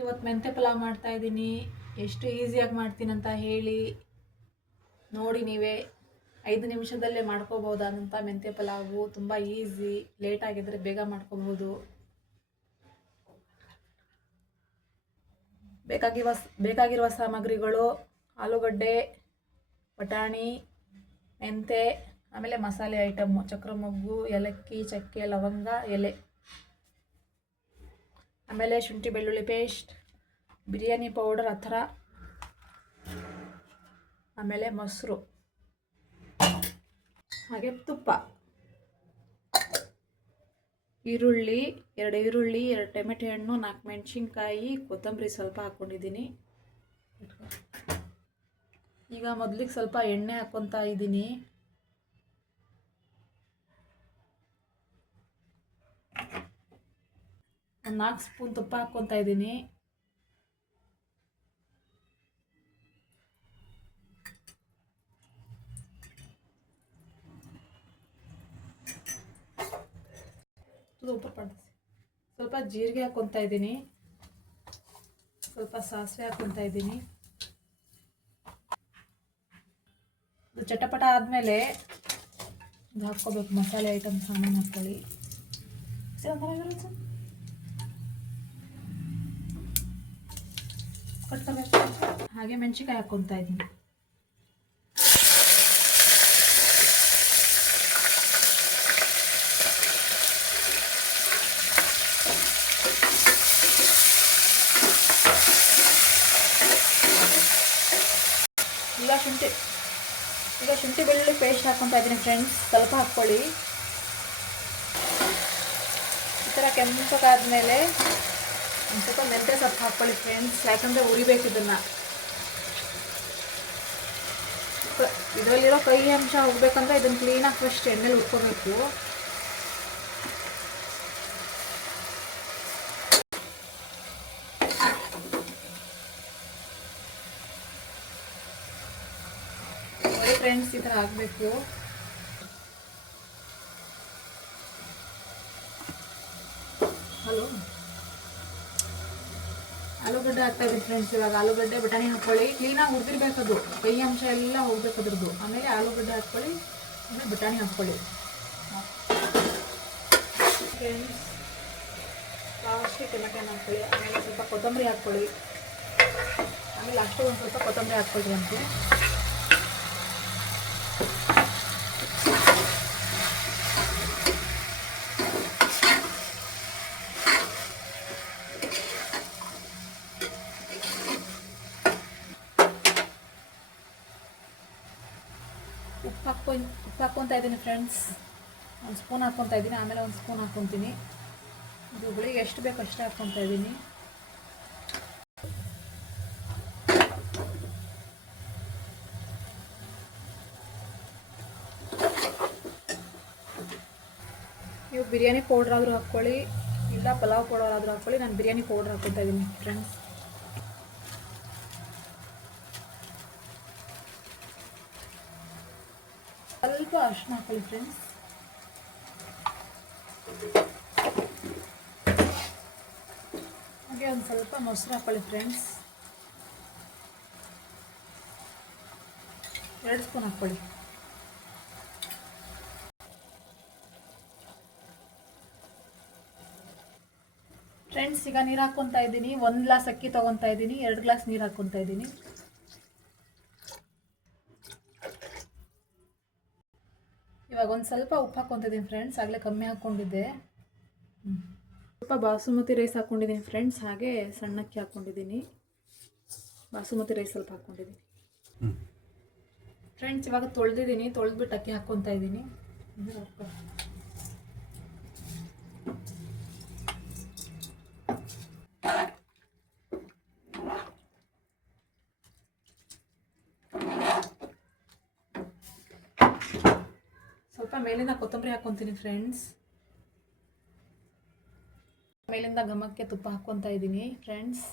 ಇವತ್ತು ಮೆಂತ್ಯ ಪಲಾವ್ ಮಾಡ್ತಾ ಇದ್ದೀನಿ. ಎಷ್ಟು ಈಸಿಯಾಗಿ ಮಾಡ್ತೀನಿ ಅಂತ ಹೇಳಿ ನೋಡಿ ನೀವೇ. 5 ನಿಮಿಷದಲ್ಲೇ ಮಾಡ್ಕೋಬಹುದಾದಂಥ ಮೆಂತ್ಯ ಪಲಾವು. ತುಂಬ ಈಸಿ. ಲೇಟ್ ಆಗಿದ್ರೆ ಬೇಗ ಮಾಡ್ಕೋಬಹುದು. ಬೇಕಾಗಿರುವ ಸಾಮಗ್ರಿಗಳು: ಆಲೂಗಡ್ಡೆ, ಬಟಾಣಿ, ಮೆಂತೆ, ಆಮೇಲೆ ಮಸಾಲೆ ಐಟಮ್ಮು: ಚಕ್ರ ಮೊಗ್ಗು, ಏಲಕ್ಕಿ, ಚಕ್ಕೆ, ಲವಂಗ, ಎಲೆ, ಆಮೇಲೆ ಶುಂಠಿ ಬೆಳ್ಳುಳ್ಳಿ ಪೇಸ್ಟ್, ಬಿರಿಯಾನಿ ಪೌಡರ್ ಆ ಥರ, ಆಮೇಲೆ ಮೊಸರು, ಹಾಗೆ ತುಪ್ಪ, ಈರುಳ್ಳಿ, 2 ಈರುಳ್ಳಿ, 2 ಟೊಮೆಟೊ ಹಣ್ಣು, 4 ಮೆಣಸಿನ್ಕಾಯಿ, ಕೊತ್ತಂಬರಿ ಸ್ವಲ್ಪ ಹಾಕ್ಕೊಂಡಿದ್ದೀನಿ. ಈಗ ಮೊದಲಿಗೆ ಸ್ವಲ್ಪ ಎಣ್ಣೆ ಹಾಕ್ಕೊತಾ ಇದ್ದೀನಿ. ಒಂದು 4 ಸ್ಪೂನ್ ತುಪ್ಪ ಹಾಕ್ಕೊತಾ ಇದ್ದೀನಿ. ಸ್ವಲ್ಪ ಜೀರಿಗೆ ಹಾಕ್ಕೊತಾ ಇದ್ದೀನಿ. ಸ್ವಲ್ಪ ಸಾಸಿವೆ ಹಾಕ್ಕೊತಾ ಇದ್ದೀನಿ. ಇದು ಚಟಪಟ ಆದಮೇಲೆ ಇದು ಹಾಕ್ಕೋಬೇಕು. ಮಸಾಲೆ ಐಟಮ್ ಸಾಮಾನು ಹಾಕ್ಕೊಳ್ಳಿ. ಹಾಗೆ ಮೆಣಸಿನ್ಕಾಯಿ ಹಾಕ್ಕೊತಾ ಇದ್ದೀನಿ. ಈಗ ಶುಂಠಿ ಬೆಳ್ಳುಳ್ಳಿ ಪೇಸ್ಟ್ ಹಾಕ್ಕೊತಾ ಇದ್ದೀನಿ ಫ್ರೆಂಡ್ಸ್. ಸ್ವಲ್ಪ ಹಾಕ್ಕೊಳ್ಳಿ. ಈ ಥರ ಕೆಂಪಗಾದ್ಮೇಲೆ ಒಂದು ಸ್ವಲ್ಪ ಮೆಂತ್ಯ ಸೊಪ್ಪು ಹಾಕ್ಕೊಳ್ಳಿ ಫ್ರೆಂಡ್ಸ್. ಯಾಕಂದರೆ ಉರಿಬೇಕು ಇದನ್ನು. ಇದರಲ್ಲಿರೋ ಕೈ ಅಂಶ ಹೋಗ್ಬೇಕಂದ್ರೆ ಇದನ್ನು ಕ್ಲೀನಾಗಿ ಫಸ್ಟ್ ಎಣ್ಣೆಲಿ ಹುರ್ಕೋಬೇಕು. ಫ್ರೆಂಡ್ಸ್ ಈ ಥರ ಆಗಬೇಕು. ಆಲೂಗಡ್ಡೆ ಹಾಕ್ತಾ ಇದ್ದೀನಿ ಫ್ರೆಂಡ್ಸ್. ಇವಾಗ ಆಲೂಗಡ್ಡೆ ಬಟಾಣಿ ಹಾಕ್ಕೊಳ್ಳಿ. ಕ್ಲೀನಾಗಿ ಹುರಿದಿರ್ಬೇಕದು. ಕೈ ಅಂಶ ಎಲ್ಲ ಹೋಗ್ಬೇಕು ಅದ್ರದ್ದು. ಆಮೇಲೆ ಆಲೂಗಡ್ಡೆ ಹಾಕ್ಕೊಳ್ಳಿ, ಆಮೇಲೆ ಬಟಾಣಿ ಹಾಕ್ಕೊಳ್ಳಿ ಫ್ರೆಂಡ್ಸ್. ಲಾಸ್ಟಿಗೆ ಟೊಮೆಟೊ ಹಾಕ್ಕೊಳ್ಳಿ. ಆಮೇಲೆ ಸ್ವಲ್ಪ ಕೊತ್ತಂಬರಿ ಹಾಕ್ಕೊಳ್ಳಿ. ಆಮೇಲೆ ಅಷ್ಟು ಒಂದು ಸ್ವಲ್ಪ ಕೊತ್ತಂಬರಿ ಹಾಕ್ಕೊಳ್ಳಿ ಅಂತೆ. ಉಪ್ಪು ಹಾಕ್ಕೊತಾ ಇದ್ದೀನಿ ಫ್ರೆಂಡ್ಸ್. 1 ಸ್ಪೂನ್ ಹಾಕ್ಕೊತಾ ಇದ್ದೀನಿ. ಆಮೇಲೆ 1 ಸ್ಪೂನ್ ಹಾಕ್ಕೊತೀನಿ. ಇದು ಹುಳಿಗೆ ಎಷ್ಟು ಬೇಕು ಅಷ್ಟೇ ಹಾಕ್ಕೊತಾ ಇದ್ದೀನಿ. ನೀವು ಬಿರಿಯಾನಿ ಪೌಡ್ರ್ ಆದರೂ ಹಾಕ್ಕೊಳ್ಳಿ, ಇಲ್ಲ ಪಲಾವ್ ಪೌಡರ್ ಆದರೂ ಹಾಕ್ಕೊಳ್ಳಿ. ನಾನು ಬಿರಿಯಾನಿ ಪೌಡ್ರ್ ಹಾಕ್ಕೊತಾ ಇದ್ದೀನಿ ಫ್ರೆಂಡ್ಸ್. ಸ್ವಲ್ಪ ಅರಿಶಿನ ಹಾಕೊಳ್ಳಿ ಫ್ರೆಂಡ್ಸ್. ಹಾಗೆ ಒಂದು ಸ್ವಲ್ಪ ಮೊಸರು ಹಾಕೊಳ್ಳಿ ಫ್ರೆಂಡ್ಸ್. 2 ಸ್ಪೂನ್ ಹಾಕ್ಕೊಳ್ಳಿ. ಫ್ರೆಂಡ್ಸ್ ಈಗ ನೀರು ಹಾಕ್ಕೊತಾ ಇದ್ದೀನಿ. 1 ಗ್ಲಾಸ್ ಅಕ್ಕಿ ತೊಗೊತಾ ಇದ್ದೀನಿ. 2 ಗ್ಲಾಸ್ ನೀರು ಹಾಕ್ಕೊತಾ ಇದ್ದೀನಿ. ಇವಾಗ ಒಂದು ಸ್ವಲ್ಪ ಉಪ್ಪು ಹಾಕ್ಕೊತಿದ್ದೀನಿ ಫ್ರೆಂಡ್ಸ್. ಆಗಲೇ ಕಮ್ಮಿ ಹಾಕ್ಕೊಂಡಿದ್ದೆ. ಸ್ವಲ್ಪ ಬಾಸುಮತಿ ರೈಸ್ ಹಾಕ್ಕೊಂಡಿದ್ದೀನಿ ಫ್ರೆಂಡ್ಸ್. ಹಾಗೆ ಸಣ್ಣಕ್ಕಿ ಹಾಕ್ಕೊಂಡಿದ್ದೀನಿ. ಬಾಸುಮತಿ ರೈಸ್ ಸ್ವಲ್ಪ ಹಾಕ್ಕೊಂಡಿದ್ದೀನಿ ಫ್ರೆಂಡ್ಸ್. ಇವಾಗ ತೊಳೆದಿದ್ದೀನಿ. ತೊಳೆದ್ಬಿಟ್ಟು ಅಕ್ಕಿ ಹಾಕ್ಕೊತಾ ಇದ್ದೀನಿ. ಸ್ವಲ್ಪ ಮೇಲಿಂದ ಕೊತ್ತಂಬರಿ ಹಾಕ್ಕೊತೀನಿ ಫ್ರೆಂಡ್ಸ್. ಮೇಲಿಂದ ಘಮಕ್ಕೆ ತುಪ್ಪ ಹಾಕ್ಕೊತಾ ಇದ್ದೀನಿ ಫ್ರೆಂಡ್ಸ್.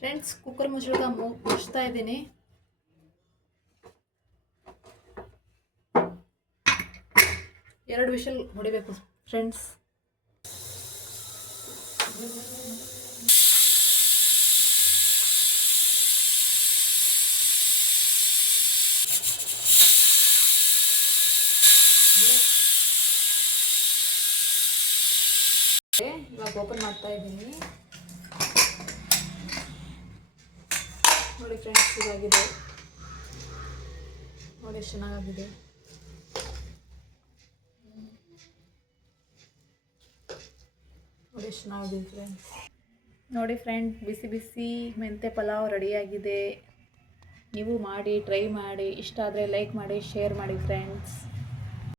ಫ್ರೆಂಡ್ಸ್ ಕುಕ್ಕರ್ ಮುಚ್ತಾ ಇದ್ದೀನಿ. 2 ವಿಷಲ್ ಹೊಡಿಬೇಕು ಫ್ರೆಂಡ್ಸ್. ಇವಾಗ ಓಪನ್ ಮಾಡ್ತಾ ಇದ್ದೀನಿ. ನೋಡಿ ಫ್ರೆಂಡ್ಸ್, ಇದಾಗಿದೆ. ನೋಡಿ ಎಷ್ಟು ಚೆನ್ನಾಗಿದೆ. ನೋಡಿ ಎಷ್ಟು ಚೆನ್ನಾಗಿದೆ ಫ್ರೆಂಡ್ಸ್. ನೋಡಿ ಫ್ರೆಂಡ್, ಬಿಸಿ ಬಿಸಿ ಮೆಂತ್ಯ ಪಲಾವ್ ರೆಡಿಯಾಗಿದೆ. ನೀವು ಮಾಡಿ, ಟ್ರೈ ಮಾಡಿ. ಇಷ್ಟ ಆದರೆ ಲೈಕ್ ಮಾಡಿ, ಶೇರ್ ಮಾಡಿ ಫ್ರೆಂಡ್ಸ್.